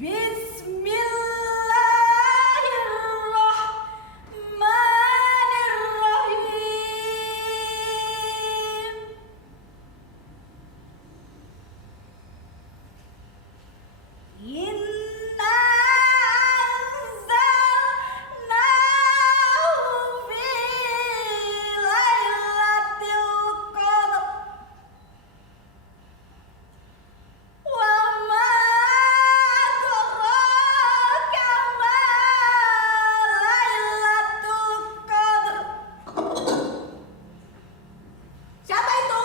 Bismillahirrahmanirrahim. Inna anzalnahu fi lailatul qadar wa ma adraka ma lailatul qadar. Siapa itu?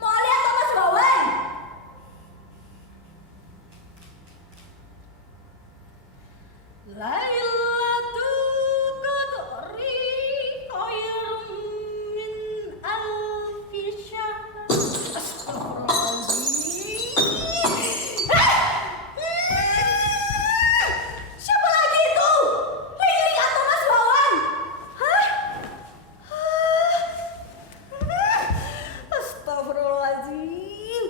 Mau lihat apa Mas Bawen? Lailatul Qadri khairum min alfi syahr. Astagfirullahaladzim. Siapa lagi itu? Lili atau Mas Wawan? Hah? Astagfirullahaladzim.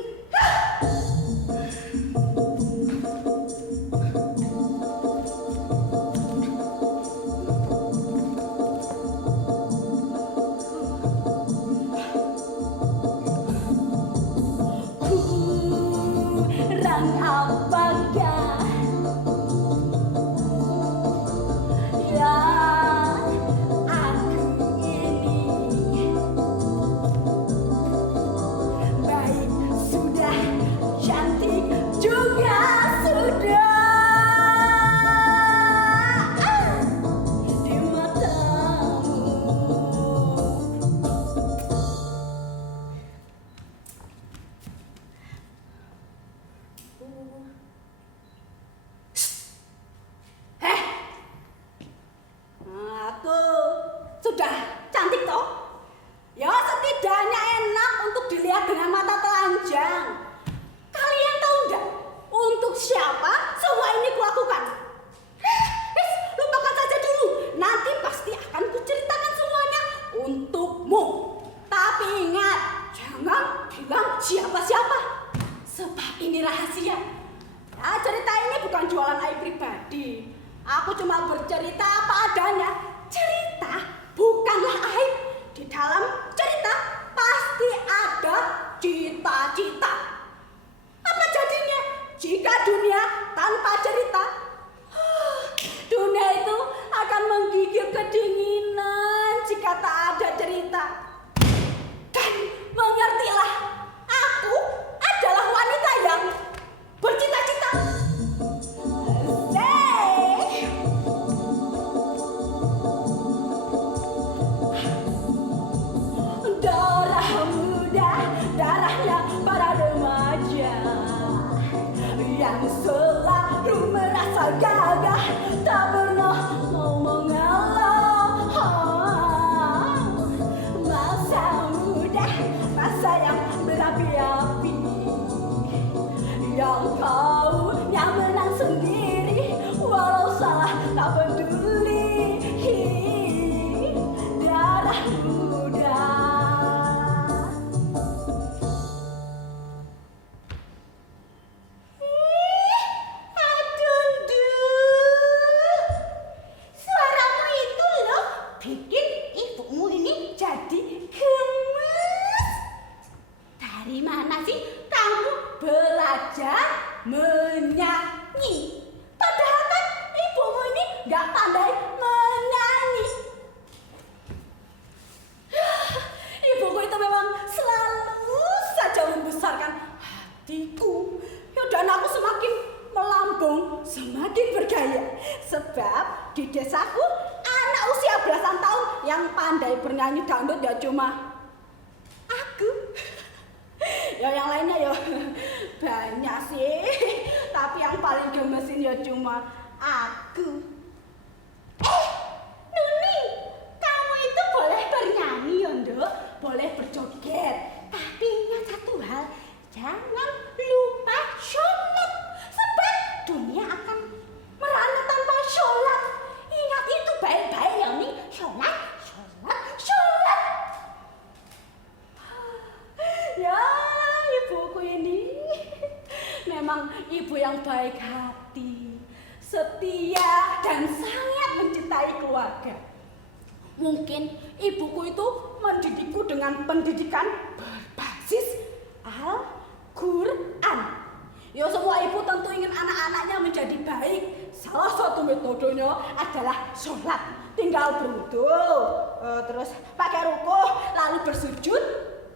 Kurang apakah yang aku ini? Baik sudah, cantik juga sudah. Di matamu. Heh, aku sudah cantik toh? Ya setidaknya enak untuk dilihat dengan mata telanjang. Kalian tahu nggak untuk siapa semua ini kulakukan? Lupakan saja dulu. Nanti pasti akan kuceritakan semuanya untukmu. Tapi ingat, jangan bilang siapa-siapa. Sebab ini rahasia. Nah, cerita ini bukan jualan aib pribadi. Aku cuma bercerita apa adanya. Cerita bukanlah aib. Di dalam cerita pasti ada cita-cita. Apa jadinya jika dunia tanpa cerita? Dunia itu akan menggigil kedinginan jika tak ada cerita. Dan mengertilah, aku adalah wanita yang bercita-cita. Darah muda, darahnya para remaja yang selalu merasa gagah, tak pernah mau mengalah. Masa muda, masa yang berapi-api, yang kaunya menang sendiri, walau salah tak peduli. Darah muda. Suaramu itu loh bikin ibumu ini jadi gemes. Dari mana sih kamu belajar menyanyi? Padahal kan ibumu ini nggak pandai menyanyi. Ibuku itu memang selalu saja membesarkan hatiku. Ya, dan aku semakin melambung, semakin bergaya. Sebab di desaku anak usia belasan tahun yang pandai bernyanyi dangdut ya cuma aku. Ya yang lainnya ya banyak sih, tapi yang paling gemesin ya cuma aku. Nuni, kamu itu boleh bernyanyi ya Nduk, boleh berjoget, tapi ingat satu hal, jangan lupa sholat. Sebab dunia akan merana tanpa sholat. Ingat itu baik-baik ya nih, sholat, sholat, sholat. Ya ibuku ini memang ibu yang baik hati, setia, dan sangat mencintai keluarga. Mungkin ibuku itu mendidikku dengan pendidikan berbasis Al-Quran. Ya, semua ibu tentu ingin anak-anaknya menjadi baik. Salah satu metodenya adalah sholat. Tinggal berwudu, terus pakai rukuh, lalu bersujud,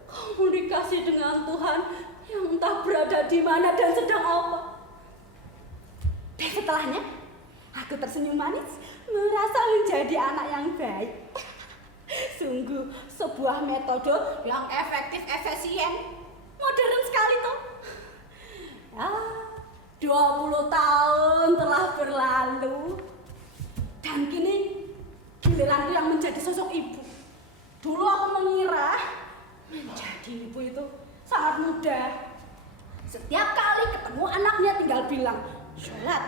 komunikasi dengan Tuhan yang entah berada di mana dan sedang apa. Dan setelahnya, aku tersenyum manis, merasa menjadi anak yang baik. Sungguh sebuah metode yang efektif, efisien, modern sekali tuh. Ya, 20 tahun telah berlalu, dan kini giliranku yang menjadi sosok ibu. Dulu aku mengira menjadi ibu itu sangat mudah. Setiap kali ketemu anaknya tinggal bilang, sholat,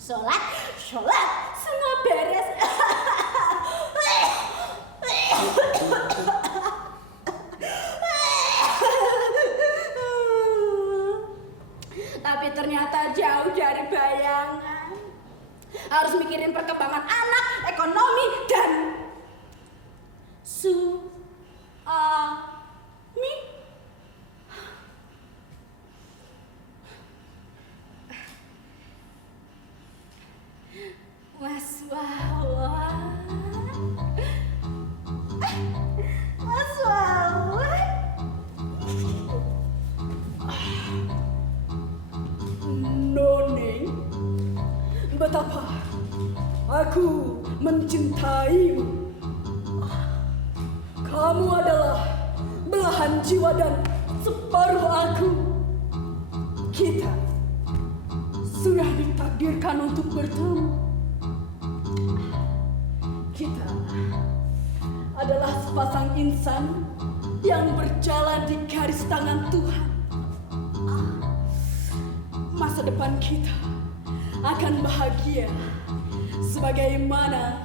sholat, sholat, semua beres. Tapi ternyata jauh dari bayangan. Harus mikirin perkembangan anak, ekonomi, dan suami. Mas Wawan. Mas Wawan. Noning, betapa aku mencintaimu. Kamu adalah belahan jiwa dan separuh aku. Kita sudah ditakdirkan untuk bertemu. Kita adalah sepasang insan yang berjalan di garis tangan Tuhan. Masa depan kita akan bahagia sebagaimana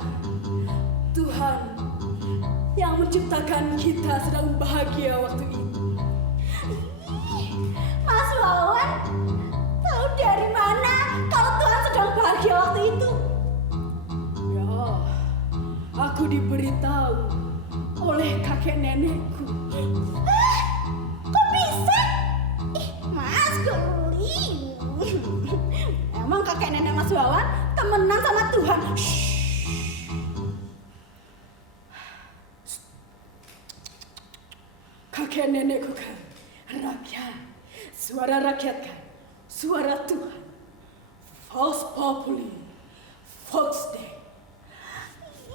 Tuhan yang menciptakan kita sedang bahagia waktu itu. Mas Wawan, tahu dari mana kalau Tuhan sedang bahagia waktu itu? Ya, aku diberitahu oleh kakek nenekku. Kok bisa? Mas Geli. Emang kakek nenek Mas Wawan temenan sama Tuhan? Kakek nenekku kan rakyat, suara rakyat kan, suara Tuhan. Vox Populi, Vox Dei.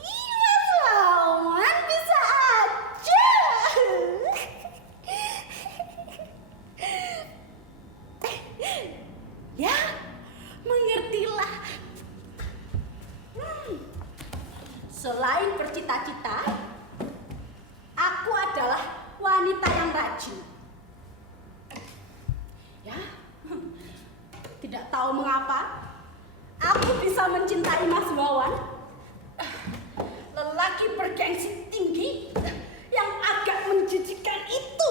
Mas Wawan bisa aja. Ya, mengertilah. Selain bercita-cita, aku adalah wanita yang rajin. Ya, tidak tahu mengapa aku bisa mencintai Mas Wawan, lelaki bergengsi tinggi yang agak menjijikkan itu.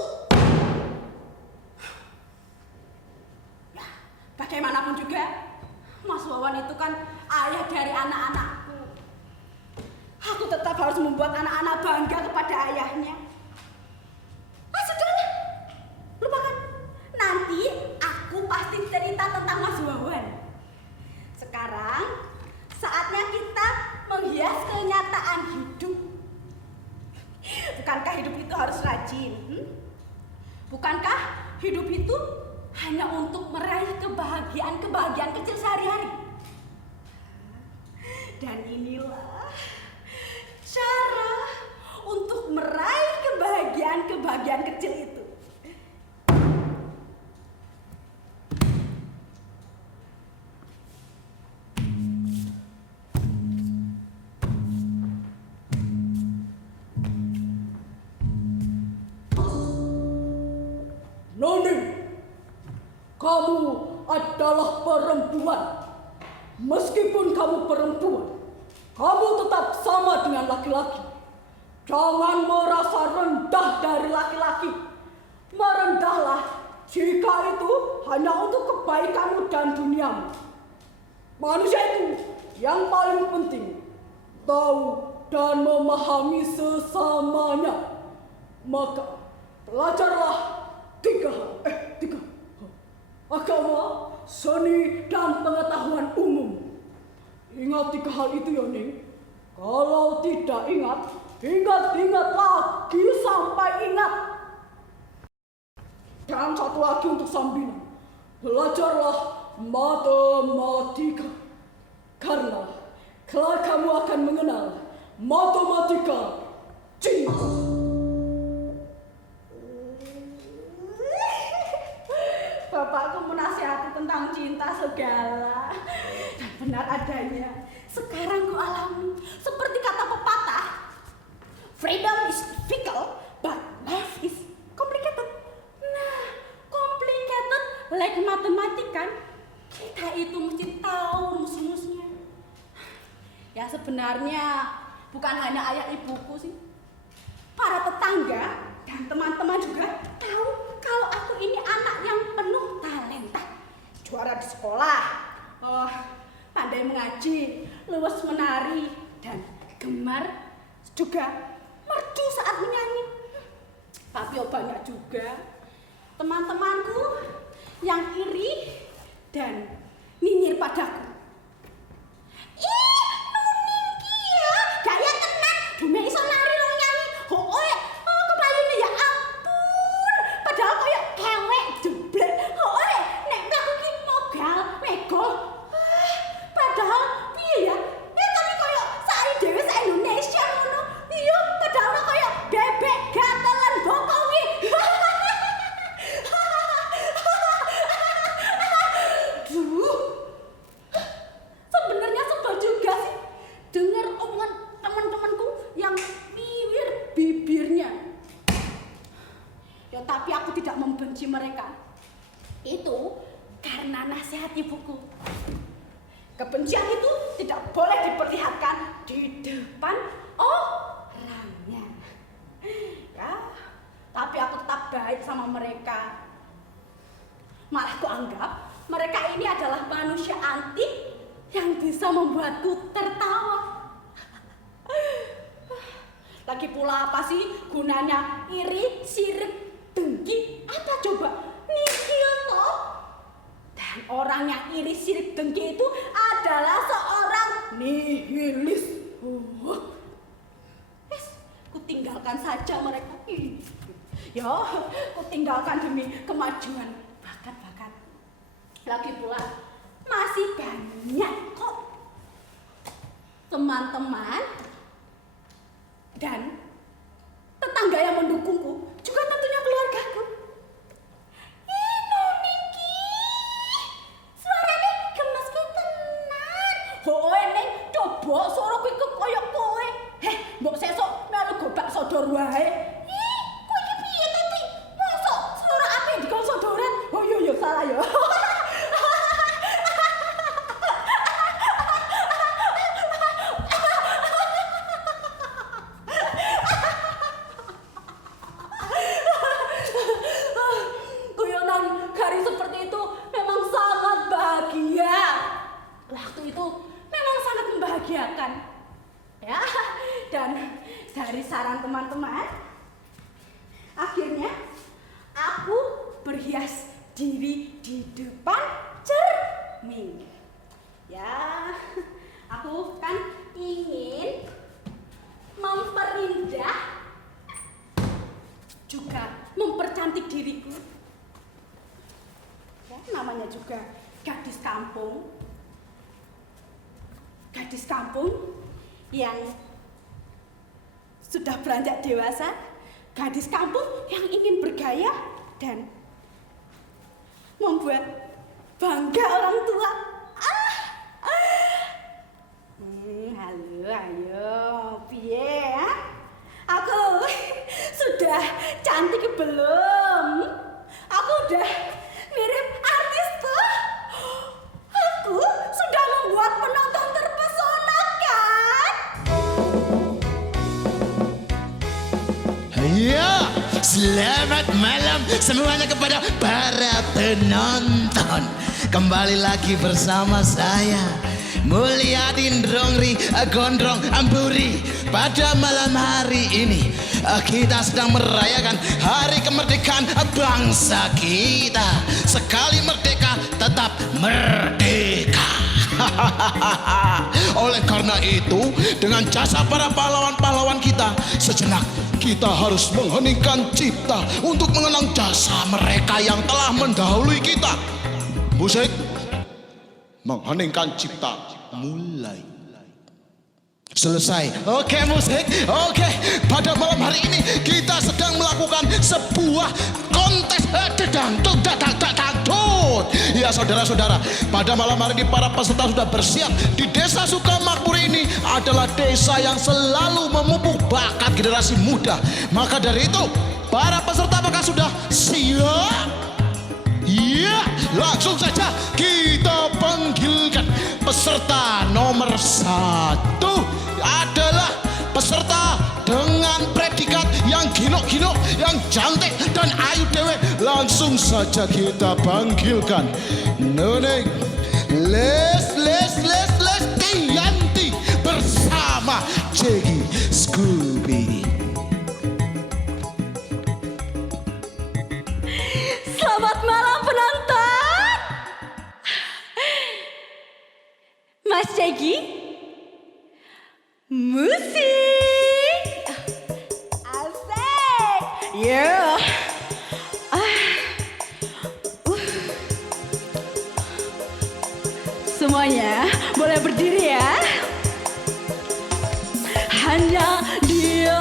Ya, bagaimanapun juga, Mas Wawan itu kan ayah dari anak-anakku. Aku tetap harus membuat anak-anak bangga kepada ayahnya. Sudahlah, lupakan. Nanti aku pasti cerita tentang Mas Wawan. Sekarang saatnya kita menghias kenyataan hidup. Bukankah hidup itu harus rajin? Bukankah hidup itu hanya untuk meraih kebahagiaan kecil sehari-hari? Dan inilah cara untuk meraih kebahagiaan kecil itu. Noni, kamu adalah perempuan. Meskipun kamu perempuan, kamu tetap sama dengan laki-laki. Jangan merasa rendah dari laki-laki. Merendahlah jika itu hanya untuk kebaikanmu dan duniamu. Manusia itu yang paling penting tahu dan memahami sesamanya. Maka belajarlah tiga hal. Agama, seni, dan pengetahuan umum. Ingat tiga hal itu ya, Ning. Kalau tidak ingat, ingat lagi sampai ingat. Dan satu lagi untuk sambilan. Belajarlah matematika. Karena kelak kamu akan mengenal matematika cinta. Bapakku menasihati tentang cinta segala. Dan benar adanya. Sekarang ku alami. Seperti kata pepatah. Freedom is fickle, but life is complicated. Nah, complicated like matematika. Kita itu mesti tahu rumus-rumusnya. Ya sebenarnya bukan hanya ayah ibuku sih. Para tetangga dan teman-teman juga tahu kalau aku ini anak yang penuh talenta. Juara di sekolah, pandai mengaji, luwes menari, dan gemar juga merdu saat menyanyi. Tapi banyak juga teman-temanku yang iri dan nyinyir padaku. Ih, Nuning ki ya, gaya tenan, dume iso nari lo nyanyi. Kebayune ya ampun. Padahal koyo kewek jeblek. Nek mlaku ki mogal, megol. Padahal piye ya? Tapi koyo sari dhewe sak Indonesia ngono. Iya, padahal koyo bebek gatelan bokongi. Sebenarnya sebel juga sih dengar omongan teman-temanku yang liwir bibirnya. Ya tapi aku tidak membenci mereka. Itu karena nasihat ibuku. Kebencian itu tidak boleh diperlihatkan di depan orangnya. Ya, tapi aku tetap baik sama mereka. Malah aku anggap mereka ini adalah manusia antik yang bisa membuatku tertawa. Lagi pula apa sih gunanya iri, sirik, dengki? Apa coba? Nihil toh. Dan orang yang iri, sirik, dengki itu adalah seorang nihilis. Ku tinggalkan saja mereka. Ya, ku tinggalkan demi kemajuan bakat-bakat. Lagi pula masih banyak kok teman-teman dan tetangga yang mendukungku, juga tentunya keluargaku. Nuning ki suarane gemes ki tenan. Neng coba suara kuwi koyo kowe. Mbok sesuk melu gobak sodor wae. Kowe iki piye to, Ti? Mosok suara apik dikon sodoran? Oh iya salah ya. Ya, dan dari saran teman-teman, akhirnya aku berhias diri di depan cermin. Ya, aku kan ingin memperindah juga mempercantik diriku. Ya, namanya juga gadis kampung. Gadis kampung yang sudah beranjak dewasa, gadis kampung yang ingin bergaya dan membuat bangga orang tua. Halo, ayo, piye ya? Aku sudah cantik belum? Aku udah mirip artis tuh. Aku sudah membuat penonton terpesona kan? Ya, selamat malam semuanya kepada para penonton. Kembali lagi bersama saya Mulyadin Drongri Gondrong Ampuri. Pada malam hari ini kita sedang merayakan hari kemerdekaan bangsa kita. Sekali merdeka tetap merdeka. Oleh karena itu, dengan jasa para pahlawan-pahlawan kita, sejenak kita harus mengheningkan cipta untuk mengenang jasa mereka yang telah mendahului kita. Musik, mengheningkan cipta, mulai. Selesai. Oke, musik. Oke, pada malam hari ini kita sedang melakukan sebuah kontes dangdut. Ya saudara-saudara, pada malam hari ini para peserta sudah bersiap. Di desa Sukamakmur ini adalah desa yang selalu memupuk bakat generasi muda. Maka dari itu, para peserta apakah sudah siap? Ya, langsung saja kita panggilkan peserta nomor 1 adalah peserta dengan predikat yang gino-gino, yang cantik dan ayu dewe. Langsung saja kita panggilkan Neneng Lestianti bersama Jegi Scooby. Selamat malam penonton. Mas Jegi, musik. Asik. Yeah. Semuanya boleh berdiri ya. Hanya dia,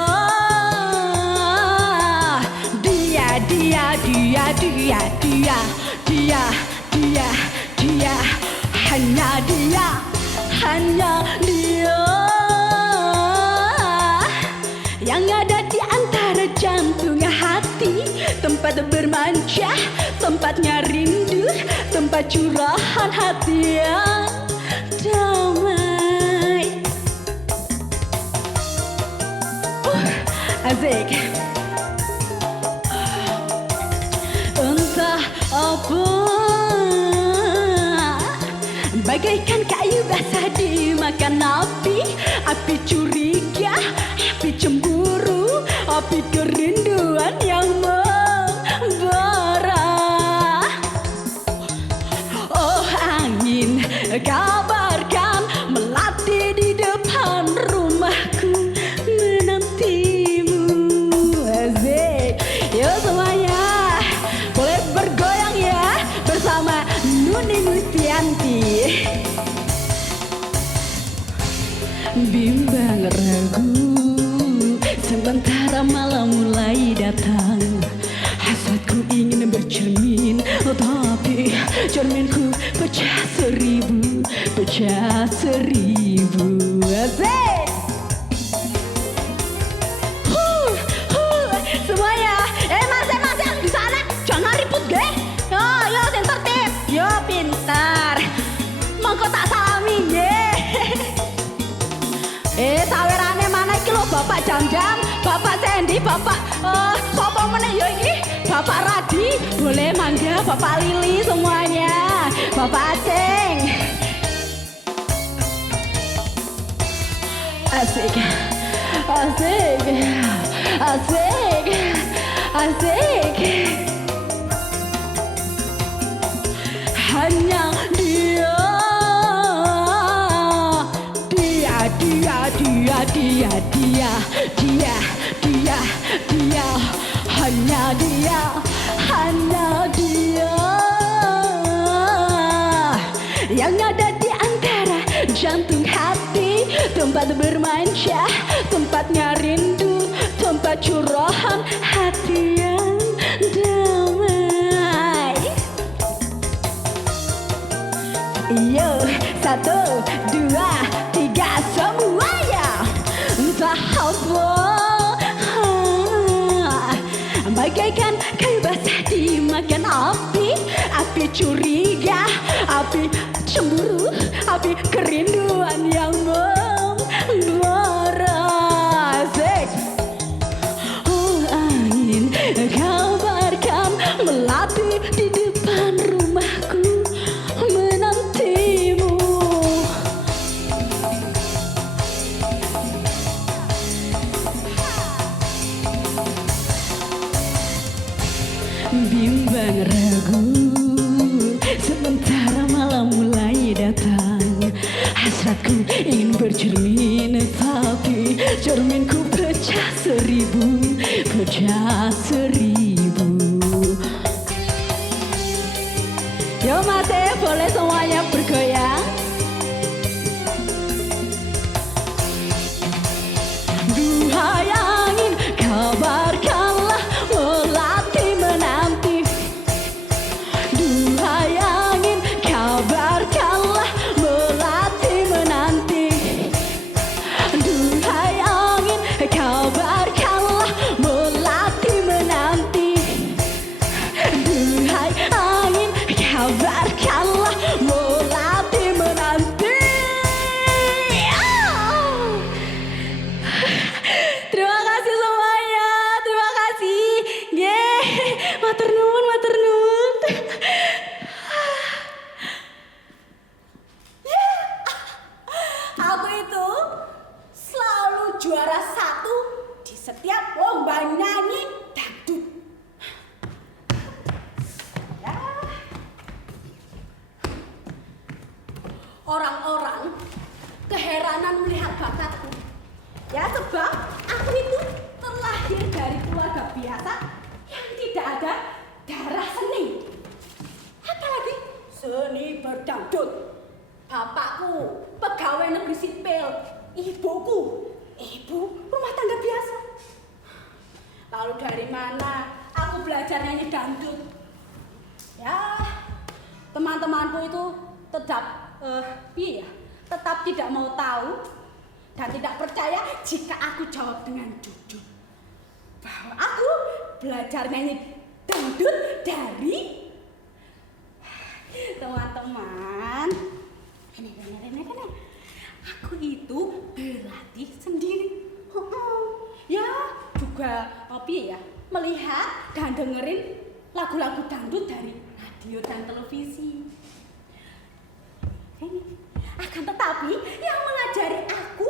hanya dia yang ada di antara jantung hati, tempat bermanja, tempatnya rindu, tempat curahan hati yang damai. Asik. Entah apa, bagaikan kayu basah dimakan api, api curiga, api cemburu, api kerinduan yang membara. Oh angin, kabarkan melati di depan rumahku menantimu. Asik. Yo semuanya boleh bergoyang ya bersama Nuni Mustianti. Bimbang ragu sementara malam mulai datang, hasratku ingin bercermin, tapi cerminku pecah seribu. Asik. Semuanya, mas yang di sana jangan ribut geh. Yo yang tertib, yo pintar. Mongko tak salami nggih. Sawerane mana iki lho Bapak Jam-Jam, Bapak Sandy, Bapak sapa meneh yo iki? Bapak Radi, boleh mangga Bapak Lili semuanya. Bapak Aceng. Asik. Hanya dia, hanya dia yang ada di antara jantung hati, tempat bermanja, tempatnya rindu, tempat curahan hati yang damai. Yo, 1, 2, 3 semuanya. Entah apa, bagaikan kayu basah dimakan api, api curiga, api cemburu, api kerinduan yang membara. Oh angin, kabarkan Yo masih boleh semuanya bergoyang. Duhai angin, kabarkanlah melati menanti. Duhai angin, kabarkanlah melati menanti. Duhai angin, kabarkanlah melati menanti. Duhai angin, kabarkanlah melati menanti. Terima kasih semuanya, terima kasih. Matur nuwun, matur nuwun. Aku itu selalu juara 1 di setiap lomba nyanyi dangdut. Ya. Orang-orang keheranan melihat bakatku. Ya sebab aku itu terlahir dari keluarga biasa yang tidak ada darah seni. Apalagi seni berdangdut. Bapakku pegawai negeri sipil, ibuku ibu rumah tangga biasa. Lalu dari mana aku belajar nyanyi dangdut? Ya, teman-temanku itu tetap tidak mau tahu dan tidak percaya jika aku jawab dengan jujur bahwa aku belajar nyanyi dangdut dari teman-teman. Ini. Aku itu berlatih sendiri. Ya, juga melihat dan dengerin lagu-lagu dangdut dari radio dan televisi. Akan tetapi yang mengajari aku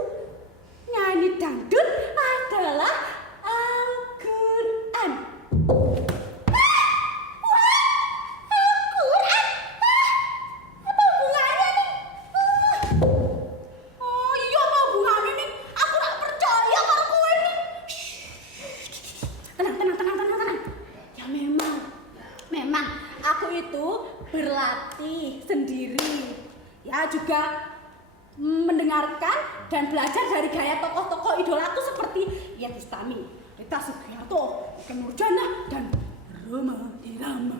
nyanyi dangdut adalah Al-Quran. Berlatih sendiri, ya juga mendengarkan dan belajar dari gaya tokoh-tokoh idolaku seperti Iyeth Bustami, Rita Sugiarto, Ikke Nurjanah, dan Rhoma Irama.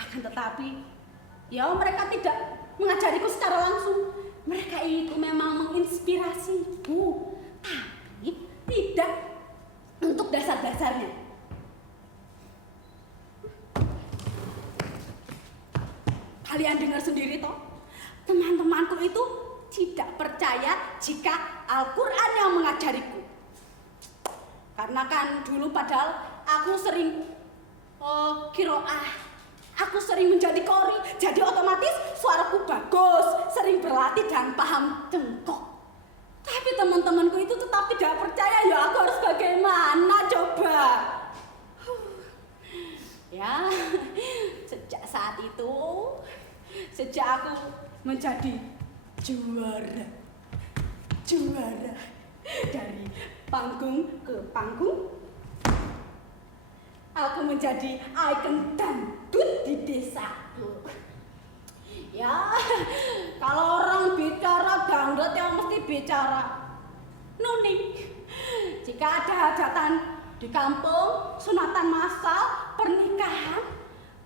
Akan tetapi, ya mereka tidak mengajariku secara langsung. Mereka itu memang menginspirasiku, tapi tidak untuk dasar-dasarnya. Kalian dengar sendiri toh, teman-temanku itu tidak percaya jika Al-Quran yang mengajariku. Karena kan dulu padahal aku sering kiroah, aku sering menjadi qori, jadi otomatis suaraku bagus, sering berlatih dan paham cengkok. Tapi teman-temanku itu tetap tidak percaya, ya aku harus bagaimana coba? Ya, sejak saat itu, sejak aku menjadi juara dari panggung ke panggung, aku menjadi ikon dangdut di desaku. Ya, kalau orang bicara dangdut yang mesti bicara nuning. Jika ada hajatan di kampung, sunatan massal, pernikahan,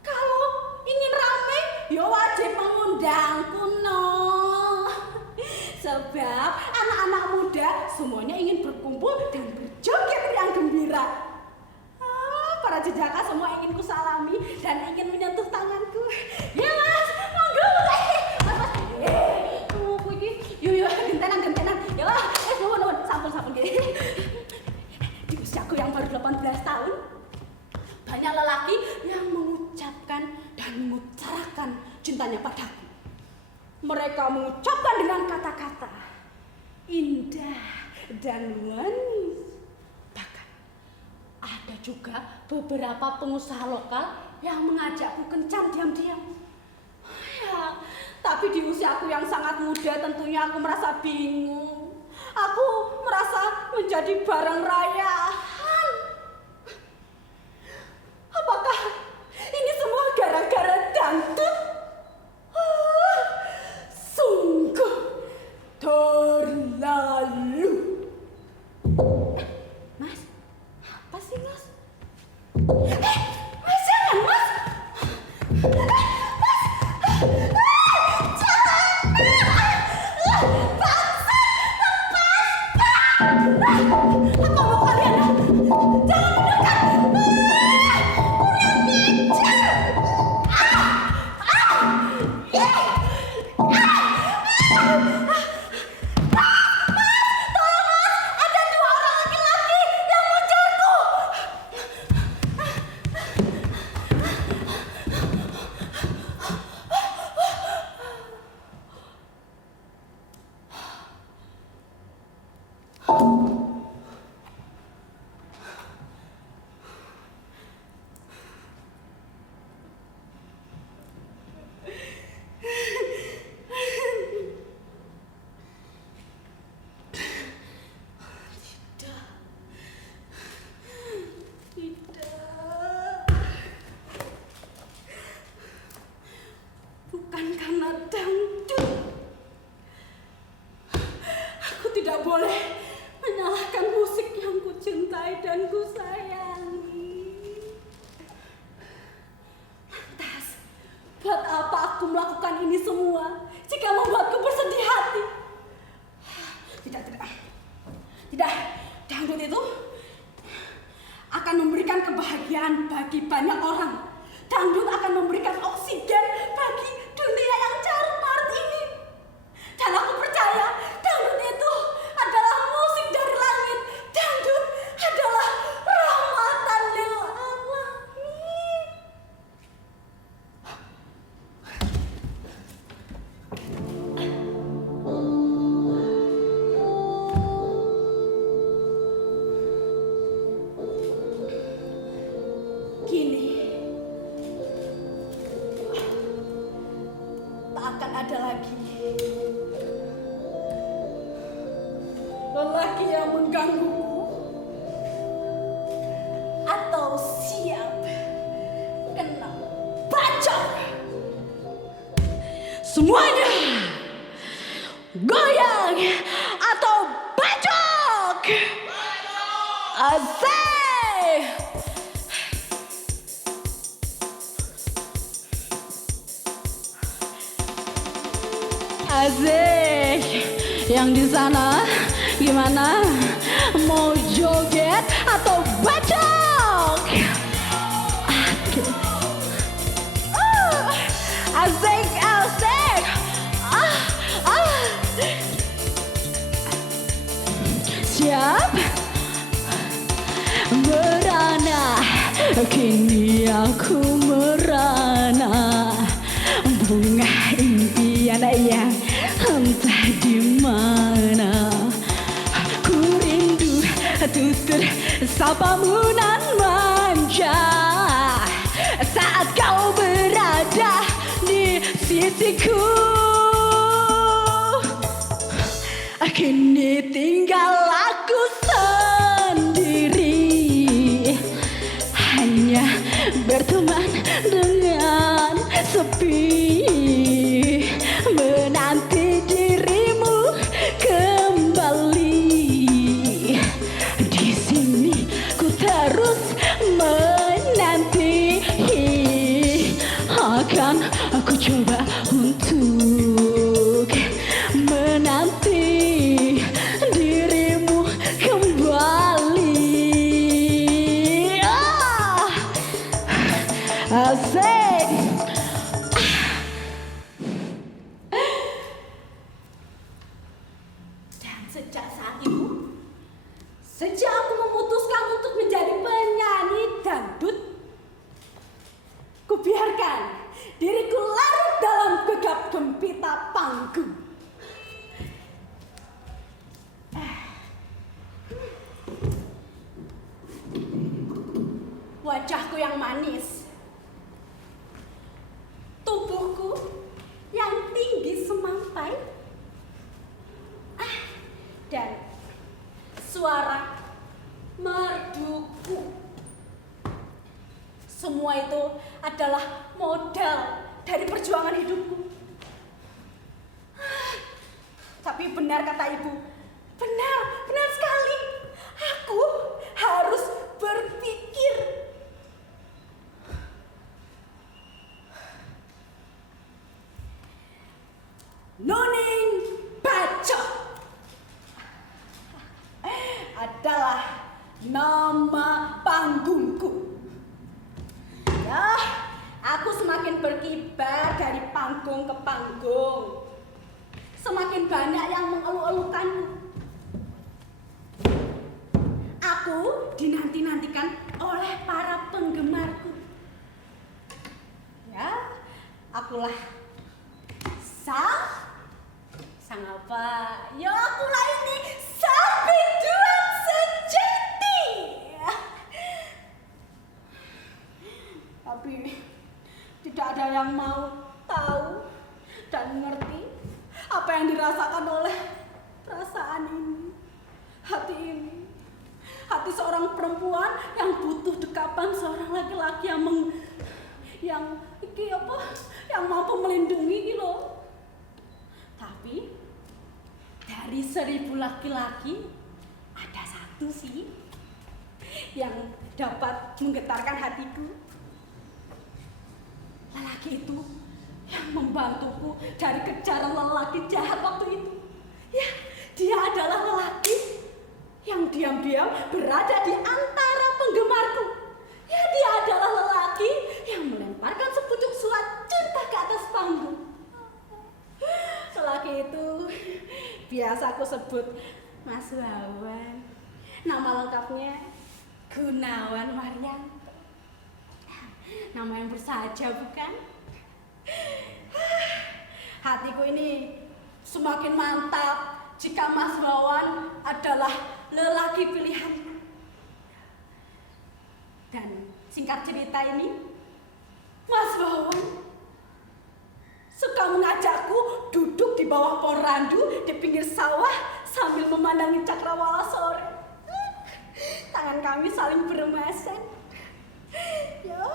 kalau ingin rame, ya wajib mengundangku no. Sebab anak-anak muda semuanya ingin berkumpul dan berjoget yang gembira. Para jejaka semua ingin kusalami dan ingin menyentuh tanganku. Ya mas, monggo mas. Yuk, gentenan. Ya lah, nuwun, sampun gini. Di usiaku yang baru 18 tahun, banyak lelaki yang mengucapkan dan mengutarakan cintanya padaku. Mereka mengucapkan dengan kata-kata indah dan manis. Bahkan ada juga beberapa pengusaha lokal yang mengajakku kencan diam-diam. Ya, tapi di usiaku yang sangat muda tentunya aku merasa bingung. Aku merasa menjadi barang rayahan. Apakah ini semua gara-gara dangdut? Apa mau kalian? Jangan mendekat! Kurang ajar! Ada 2 orang laki-laki yang mengejarku! Tidak. Bukan karena dangdut. Aku tidak boleh menyalahkan musik yang kucintai dan kusayangi. Lantas, buat apa aku melakukan ini semua jika membuatku bersedih hati? Tidak. Dangdut itu akan memberikan kebahagiaan bagi banyak orang. Dangdut akan memberikan oksigen bagi dunia yang carut marut ini. Dan aku percaya dangdut itu adalah musik dari langit. Dangdut adalah rahmatan lil alamin. Kini tak akan ada lagi lelaki yang menggangguku atau siap kena bacok. Semuanya goyang atau bacok. Asik. Asik. Yang di sana gimana? Mau joget atau bacok? Asik, asik. Siap? Merana, kini aku merana. Bunga impian yang entah di mana. Ku rindu tutur sapamu nan manja saat kau berada di sisiku. Kini tinggal aku sendiri, hanya berteman dengan sepi, menanti dirimu kembali. Di sini ku terus menanti, akan aku coba untuk menanti dirimu kembali. Asik. Dan sejak saat itu, sejak aku memutuskan untuk menjadi penyanyi dangdut, kubiarkan diriku larut dalam gegap gempita panggung. Wajahku yang manis, tubuhku yang tinggi semampai, dan suara merduku. Semua itu adalah modal dari perjuangan hidupku. Tapi benar kata ibu, benar sekali. Aku harus berpikir. Nuning Bacot adalah nama panggungku. Ya, aku semakin berkibar dari panggung ke panggung. Semakin banyak yang mengeluh-elukanku. Aku dinanti-nantikan oleh para penggemarku. Ya, akulah sang apa? Ya akulah ini sang biduan sejati. Tapi tidak ada yang mau tahu dan mengerti apa yang dirasakan oleh perasaan ini, hati ini. Hati seorang perempuan yang butuh dekapan seorang laki-laki yang mampu melindungi gitu. Tapi dari 1000 laki-laki ada satu sih yang dapat menggetarkan hatiku. Lelaki itu yang membantuku dari kejaran lelaki jahat waktu itu. Ya, dia adalah lelaki yang diam-diam berada di antara penggemarku. Ya, dia adalah lelaki yang melemparkan sepucuk surat cinta ke atas panggung. Lelaki itu biasa aku sebut Mas Wawan. Nama lengkapnya Gunawan Waryanto. Nama yang bersahaja bukan? Hatiku ini semakin mantap jika Mas Wawan adalah lelaki pilihanku. Dan singkat cerita ini, Mas Wawan suka mengajakku duduk di bawah pohon randu di pinggir sawah sambil memandangi cakrawala sore. Tangan kami saling bermesek. Ya.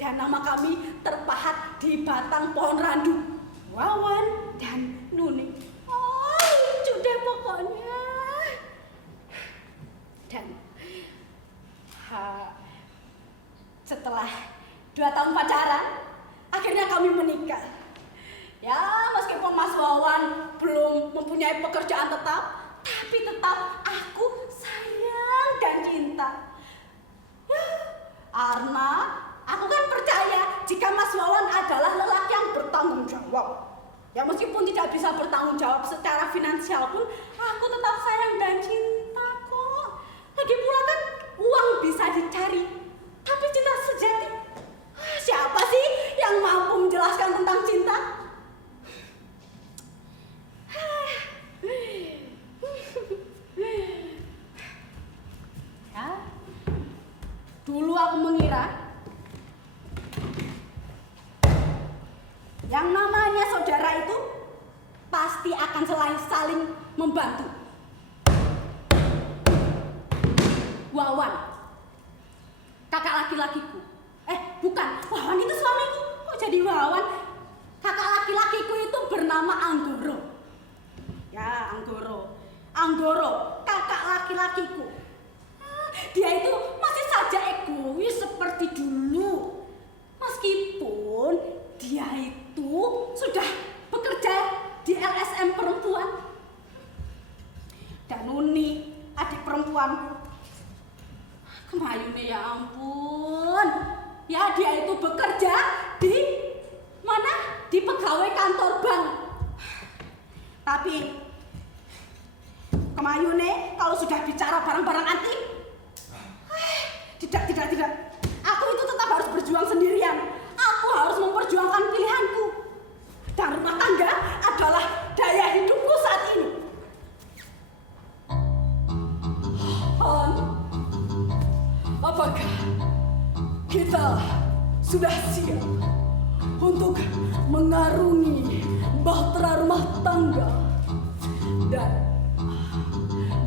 Dan nama kami terpahat di batang pohon randu. Wawan dan Nuning. Oh, lucu deh pokoknya. Dan setelah 2 tahun pacaran, akhirnya kami menikah. Ya, meskipun Mas Wawan belum mempunyai pekerjaan tetap, tapi tetap aku sayang dan cinta. Ya, karena aku kan percaya jika Mas Wawan adalah lelaki yang bertanggung jawab. Ya, meskipun tidak bisa bertanggung jawab secara finansial pun, aku tetap sayang dan cinta kok. Lagi pula kan uang bisa dicari, tapi cinta sejati, siapa sih yang mampu menjelaskan tentang cinta? Ya, dulu aku mengira yang namanya saudara itu pasti akan saling membantu. Wawan, kakak laki-lakiku. Bukan, Wawan itu suamiku. Kok jadi Wawan? Kakak laki-lakiku itu bernama Anggoro. Ya, Anggoro, kakak laki-lakiku. Dia itu masih saja egois seperti dulu. Meskipun dia itu sudah bekerja di LSM perempuan. Dan Nuni, adik perempuanku. Kemayune ya ampun. Ya, dia itu bekerja di mana? Di pegawai kantor bank. Tapi kemayune kalau sudah bicara barang-barang antik, tidak. Aku itu tetap harus berjuang sendirian. Aku harus memperjuangkan pilihanku. Dan rumah tangga adalah daya hidupku saat ini. Han, apakah kita sudah siap untuk mengarungi bahtera rumah tangga dan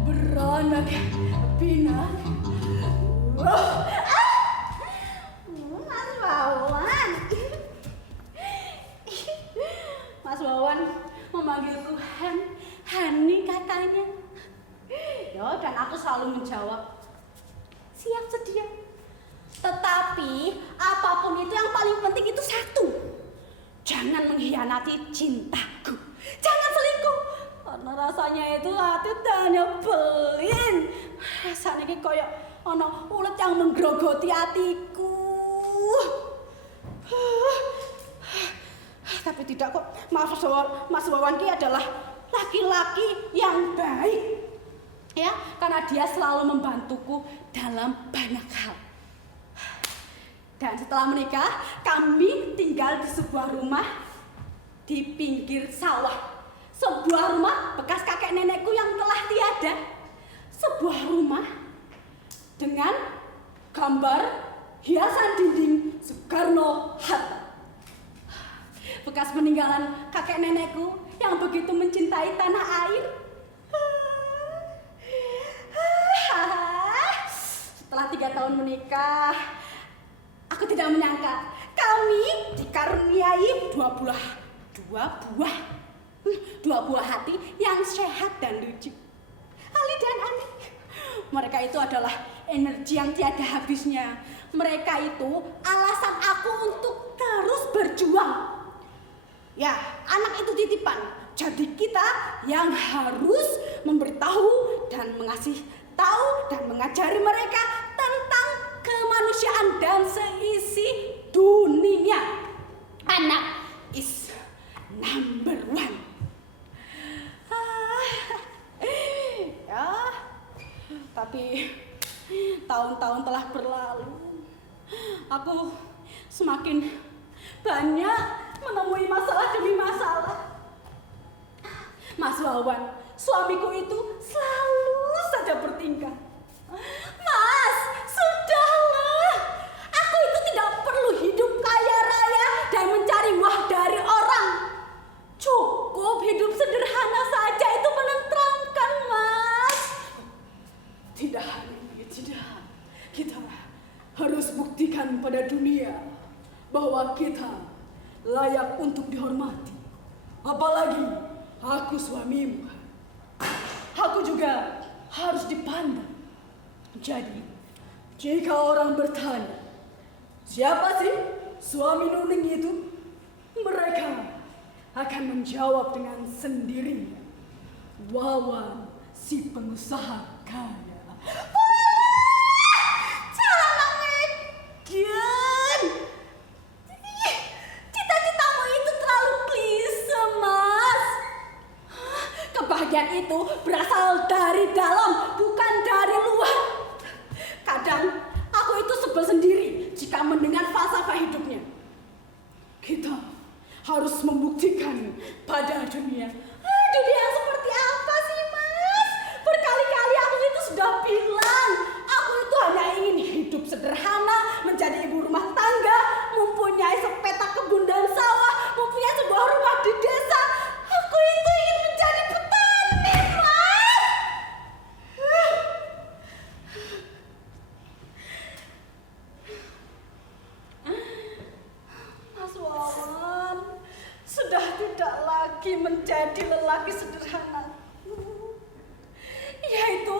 beranak pinak? Mas Wawan memanggilku Hani katanya. Ya, dan aku selalu menjawab, siap sedia. Tetapi apapun itu yang paling penting itu satu, jangan mengkhianati cintaku. Rasanya itu hati udah nyebelin. Rasanya ini kayak ana ulet yang menggerogoti hatiku. Tapi tidak kok, Mas Wawan ini adalah laki-laki yang baik. Ya, karena dia selalu membantuku dalam banyak hal. Dan setelah menikah, kami tinggal di sebuah rumah di pinggir sawah. Sebuah rumah bekas kakek nenekku yang telah tiada. Sebuah rumah dengan gambar hiasan dinding Soekarno-Hatta. Bekas peninggalan kakek nenekku yang begitu mencintai tanah air. Setelah 3 tahun menikah, aku tidak menyangka kami dikaruniai dua buah hati yang sehat dan lucu. Ali dan Ani. Mereka itu adalah energi yang tiada habisnya. Mereka itu alasan aku untuk terus berjuang. Ya, anak itu titipan. Jadi kita yang harus memberitahu dan mengasih tahu dan mengajari mereka tentang kemanusiaan dan seisi dunia. Anak is number 1. Ya, tapi tahun-tahun telah berlalu. Aku semakin banyak menemui masalah demi masalah. Mas Wawan, suamiku itu selalu saja bertingkah. Mas, sudahlah. Aku itu tidak perlu hidup kaya raya dan mencari wah dari orang. Cukup hidup sederhana saja itu menenteramkan, Mas. Tidak, tidak. Kita harus buktikan pada dunia bahwa kita layak untuk dihormati. Apalagi aku suamimu. Aku juga harus dipandang. Jadi, jika orang bertanya, siapa sih suami Nuning itu? Mereka akan menjawab dengan sendirinya, Wawan, si pengusaha kaya. Jangan Megan. Cita-citamu itu terlalu klise, Mas. Kebahagiaan itu berasal dari dalam, bukan dari luar. Kadang aku itu sebel sendiri jika mendengar falsafah hidupnya. Kita harus membuktikan pada dunia. Dunia seperti apa sih, Mas? Berkali-kali aku itu sudah bilang, aku itu hanya ingin hidup sederhana, menjadi ibu rumah tangga, mempunyai sepetak kebun dan sawah, mempunyai sebuah rumah di desa. Aku itu ingin menjadi petani, Mas. Mas Wawan sudah tidak lagi menjadi lelaki sederhana. Yaitu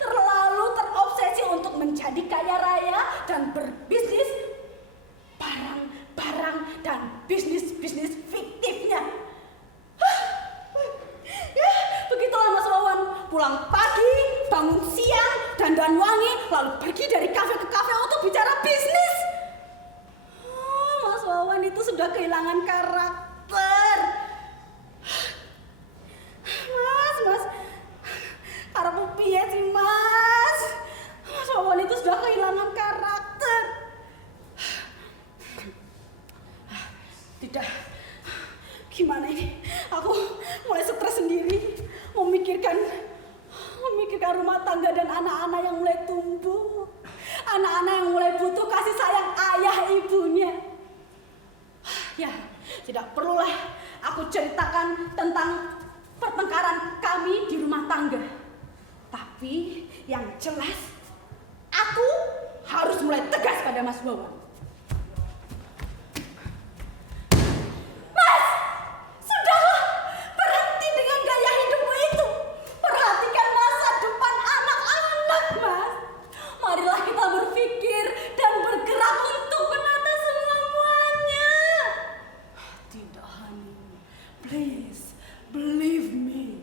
terlalu terobsesi untuk menjadi kaya raya dan berbisnis barang-barang dan bisnis-bisnis fiktifnya. Ya, begitulah Mas Wawan. Pulang pagi, bangun siang, dandan wangi, lalu pergi dari kafe ke kafe untuk bicara bisnis. Mas Wawan itu sudah kehilangan karakter. Mas, harapmu piye sih, Mas? Mas Wawan itu sudah kehilangan karakter. Tidak. Gimana ini? Aku mulai stres sendiri, memikirkan rumah tangga dan anak-anak yang mulai tumbuh. Anak-anak yang mulai butuh kasih sayang ayah ibunya. Ya, tidak perlulah aku ceritakan tentang pertengkaran kami di rumah tangga. Tapi yang jelas, aku harus mulai tegas pada Mas Wawan. Mas, sudahlah, berhenti dengan gaya hidupmu itu. Perhatikan masa depan anak-anak, Mas. Marilah kita berpikir dan bergerak untuk menata semuanya. Tidak, Hani. Please, believe me.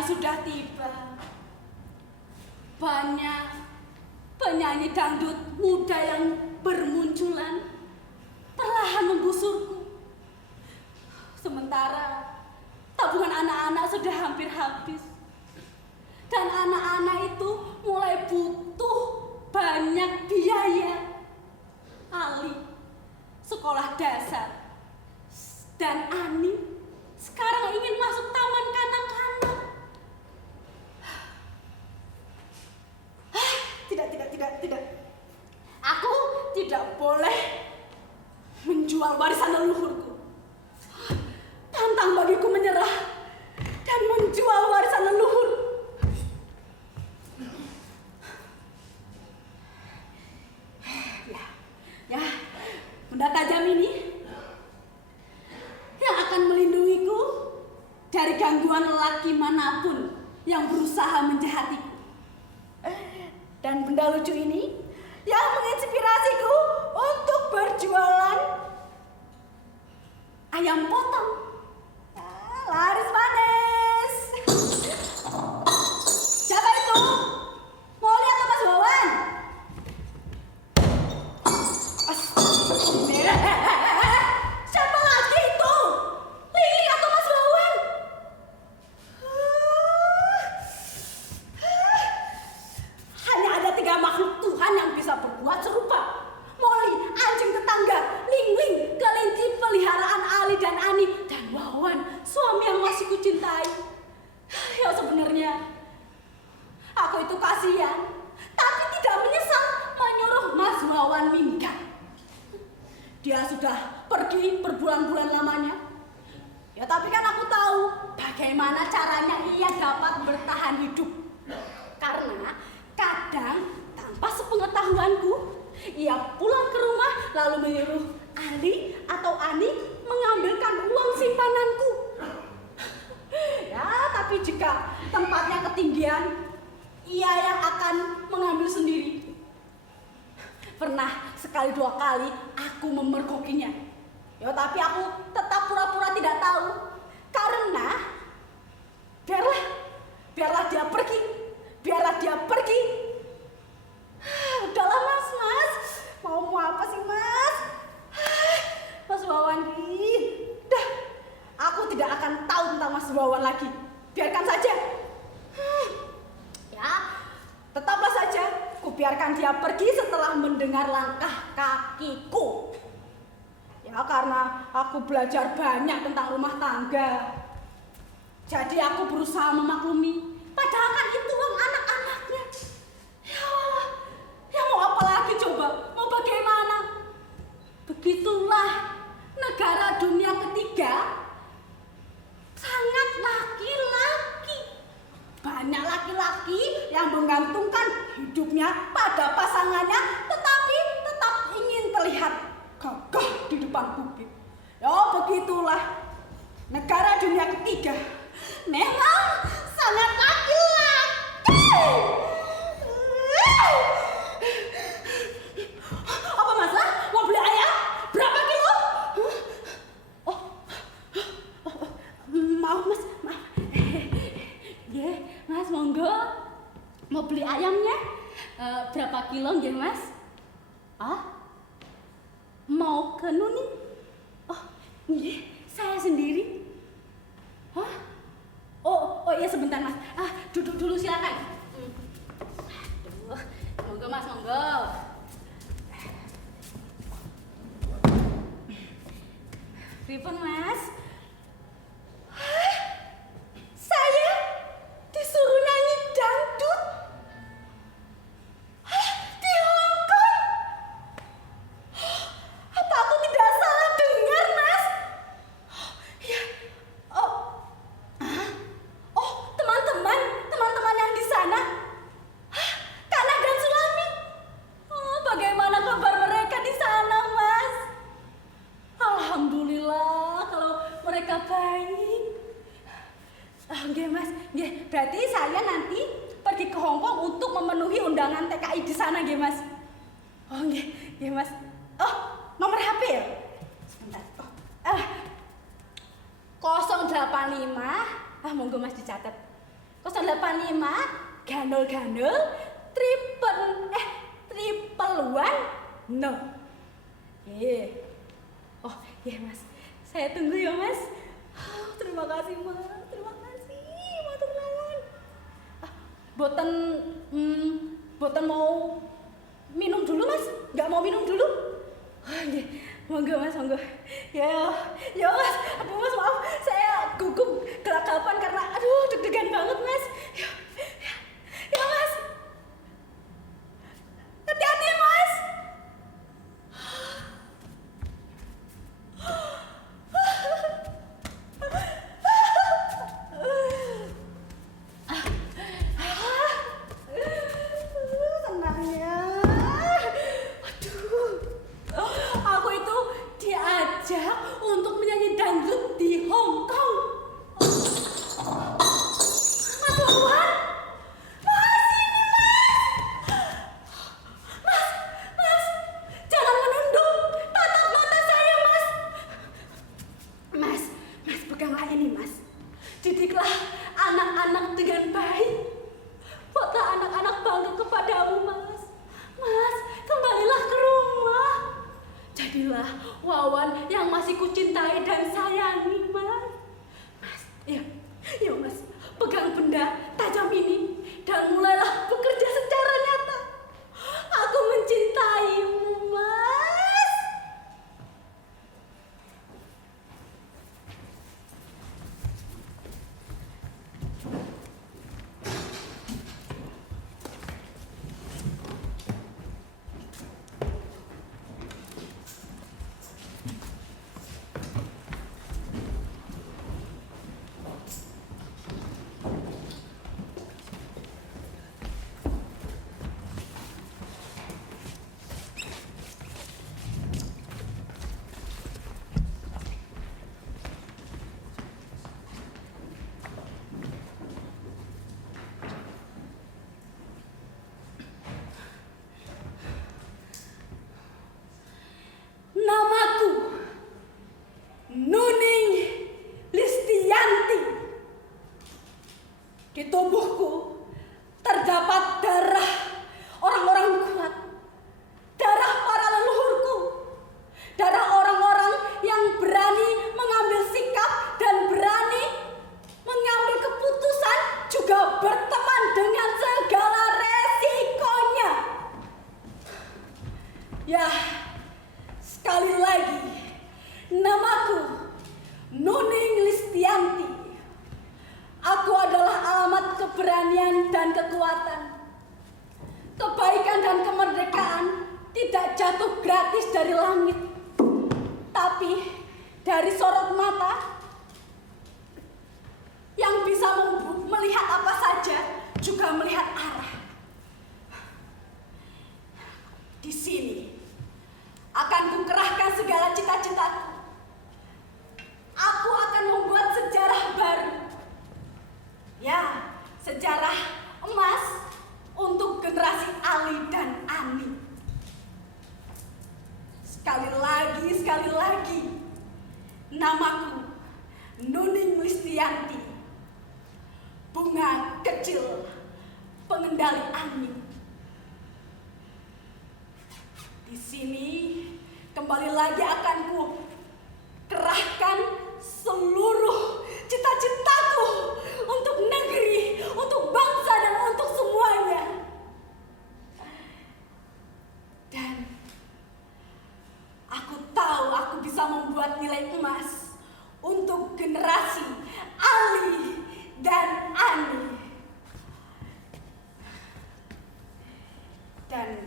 Waktunya sudah tiba. Banyak penyanyi dangdut muda yang bermunculan, perlahan menggusurku. Sementara tabungan anak-anak sudah hampir habis. Dan anak-anak itu mulai butuh banyak biaya. Ali sekolah dasar dan Ani sekarang ingin masuk taman kanak-kanak. Tidak. Aku tidak boleh menjual warisan leluhurku. Pantang bagiku menyerah dan menjual warisan leluhur. Ya, benda tajam ini yang akan melindungiku dari gangguan lelaki manapun yang berusaha menjahatiku. Dan benda lucu ini yang menginspirasiku untuk berjualan ayam potong. Laris manis. Siapa itu? Mau lihat ke Mas Wawan? Siapa lagi itu? Lili atau Mas Wawan? Hanya ada 3 makhluk Tuhan yang bisa berbuat serupa. Molly, anjing tetangga, Ling, kelinci peliharaan Ali dan Ani, dan Wawan, suami yang masih kucintai. Ya sebenarnya aku itu kasihan, tapi tidak menyesal menyuruh Mas Wawan minggat. Dia sudah pergi berbulan-bulan lamanya. Ya tapi kan aku tahu bagaimana caranya ia dapat bertahan hidup. Karena kadang tanpa sepengetahuanku, ia pulang ke rumah lalu menyuruh Ali atau Ani mengambilkan uang simpananku. Ya, tapi jika tempatnya ketinggian, ia yang akan mengambil sendiri. Pernah sekali 2 kali aku memergokinya. Ya, tapi aku tetap pura-pura tidak tahu. Karena biarlah dia pergi. Udahlah mas. Mau apa sih mas? Mas Wawan ini. Dah, aku tidak akan tahu tentang Mas Wawan lagi. Biarkan saja. Ya, tetaplah saja. Kubiarkan dia pergi setelah mendengar langkah kakiku. Ya, karena aku belajar banyak tentang rumah tangga. Jadi aku berusaha memaklumi. Padahal kan itu uang anak-anaknya. Ya mau apa lagi coba? Mau bagaimana? Begitulah negara dunia ketiga. Sangat laki-laki. Banyak laki-laki yang menggantungkan hidupnya pada pasangannya, tetapi tetap ingin terlihat gagah di depan publik. Ya begitulah negara dunia ketiga. Memang sangat laki-laki. Apa masalah? Mau beli ayam? Berapa kilo? Maaf mas, maaf. Mas monggo. Mau beli ayamnya? Berapa kilo nggih mas? Mau ke Nuni? Oh, nggih, saya sendiri. Oh iya sebentar mas. Duduk dulu silakan. Monggo mas, monggo. Pripun mas? Saya disuruh nyanyi dangdut di Hong Kong. Apa aku tidak salah dengar mas? Ya, teman-teman yang di sana, Kana dan Sulami. Bagaimana kabar mereka di sana mas? Alhamdulillah kalau mereka baik. Nggih mas, nggih. Berarti saya nanti pergi ke Hong Kong untuk memenuhi undangan TKI di sana nggih mas. Oh nggih mas. Oh, nomor HP ya? Sebentar. 085. Monggo mas dicatat. 085 gandol-gandol triple one no. Oh iya Mas, saya tunggu ya Mas. Terima kasih Mas, terima kasih matur nuwun. Boten mau minum dulu Mas, nggak mau minum dulu. Iya, monggo Mas, monggo. Ya Mas, aduh Mas maaf, saya gugup gelagapan karena aduh deg-degan banget Mas. Ya Mas, hati-hati Mas. Senangnya, aduh, aku itu diajak untuk menyanyi dangdut di Hong Kong. Mas Wawan, Mas ini Mas, jangan menunduk, tatap mata saya Mas. Mas, peganglah ini Mas. Didiklah anak-anak dengan baik. Buatlah anak-anak bangga kepadamu Mas. Mas, kembalilah ke rumah. Jadilah Wawan yang masih kucintai dan sayangi Mas. Mas, iya Mas, pegang benda tajam ini dan mulailah bekerja secara nyata. Aku mencintaimu Mas. Namaku Nuning Listianti. Di tubuhku terdapat darah orang-orang kuat, darah para leluhurku, darah orang-orang yang berani mengambil sikap dan berani mengambil keputusan, juga berteman dengan segala resikonya. Ya, sekali lagi, namaku Nuning Listianti. Aku adalah alamat keberanian dan kekuatan. Kebaikan dan kemerdekaan tidak jatuh gratis dari langit, tapi dari sorot mata yang bisa melihat apa saja, juga melihat arah. Di sini akan kukerahkan segala cita-citaku. Aku akan membuat sejarah baru. Ya, sejarah emas untuk generasi Ali dan Ani. Sekali lagi, namaku Nuning Listianti. Bunga kecil pengendali angin. Di sini kembali lagi akan ku kerahkan seluruh cita-citaku untuk negeri, untuk bangsa dan untuk semuanya. Dan aku tahu aku bisa membuat nilai emas untuk generasi Ali dan Ani. Dan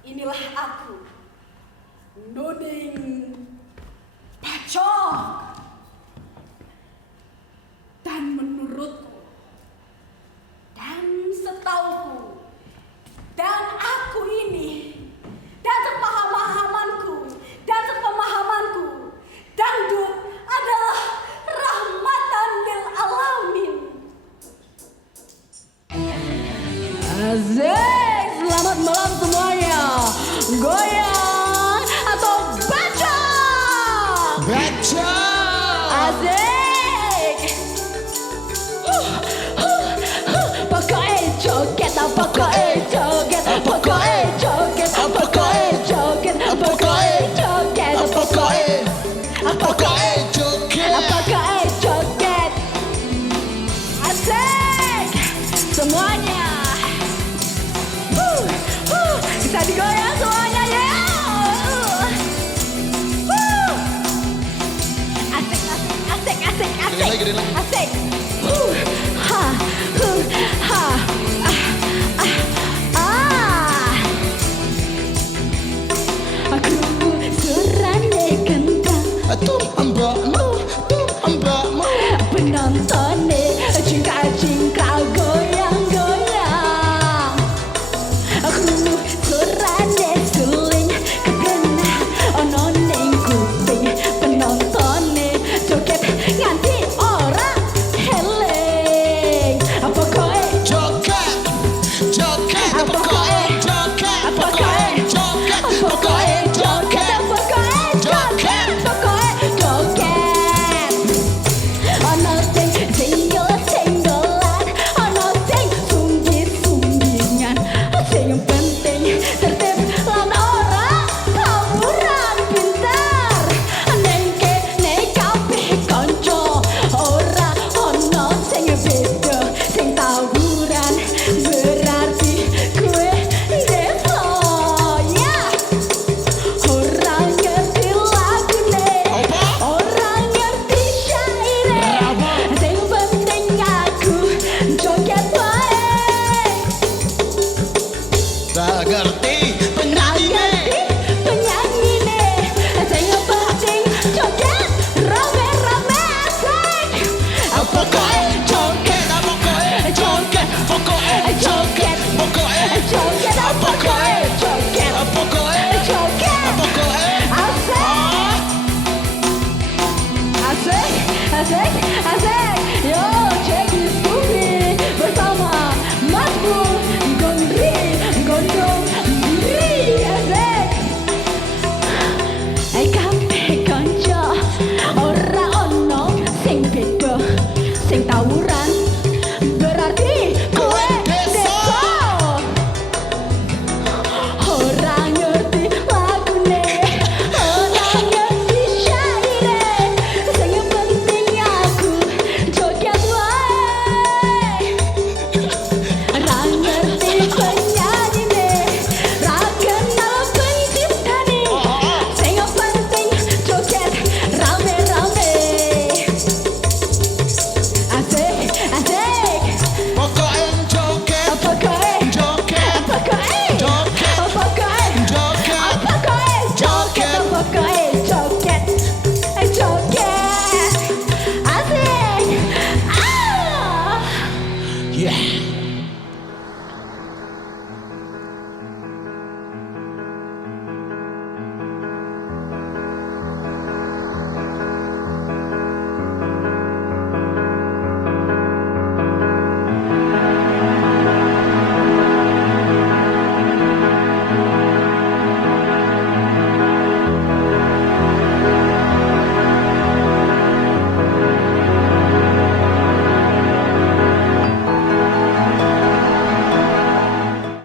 inilah aku, Nuning Pacok. Dan menurutku, dan setauku, dan aku ini, dan sepemahamanku, dangdut adalah rahmatan lil alamin. Asik, selamat malam semuanya. Goyang atau baca? Baca. Asik. Asik. Ha, ha. Aku surane kentang. Tuh mbakmu Penontonnya jingkrak-jingkrak goyang-goyang. Aku surane suling kepena ono ning kuping. Penontonnya joget nganti ora heling. Pokoke joget Pokoke pokoke joget pokoke joget pokoke joget joget Ono sing singgol-singgolan, ono sing sunggit-sunggingan. Sing penting tertib lan ora tawuran pinter. Ning kene kabeh kanca, ora ono sing beda. Sing tawuran berarti kowe deso ya. Ora ngerti lagune, ora ngerti syaire. Sing penting aku joget wae. tak ngerti Ngerti penyanyine. Sing penting joget rame-rame asik. pokoke joget pokoke joget pokoke joget pokoke Joget pokoke joget pokoke joget pokoke asik. Asik, asik. Yo, Jackie Scooby bersama Mas Bul Gondri Gondong Diri. Asik. Kabeh kanca ora ono sing beda. Sing tawuran berarti kowe deso. Ora ngerti lagune, ora ngerti syaire. Sing penting aku joget wae. Ora ngerti penyanyine, ra kenal penciptane. Sing penting joget rame-rame. Asik, asik. pokoke joget Pokoke joget Pokoke Joget. Pokoke joget Pokoke joget. Pokoke joget. Joget. Asik. Ah. yeah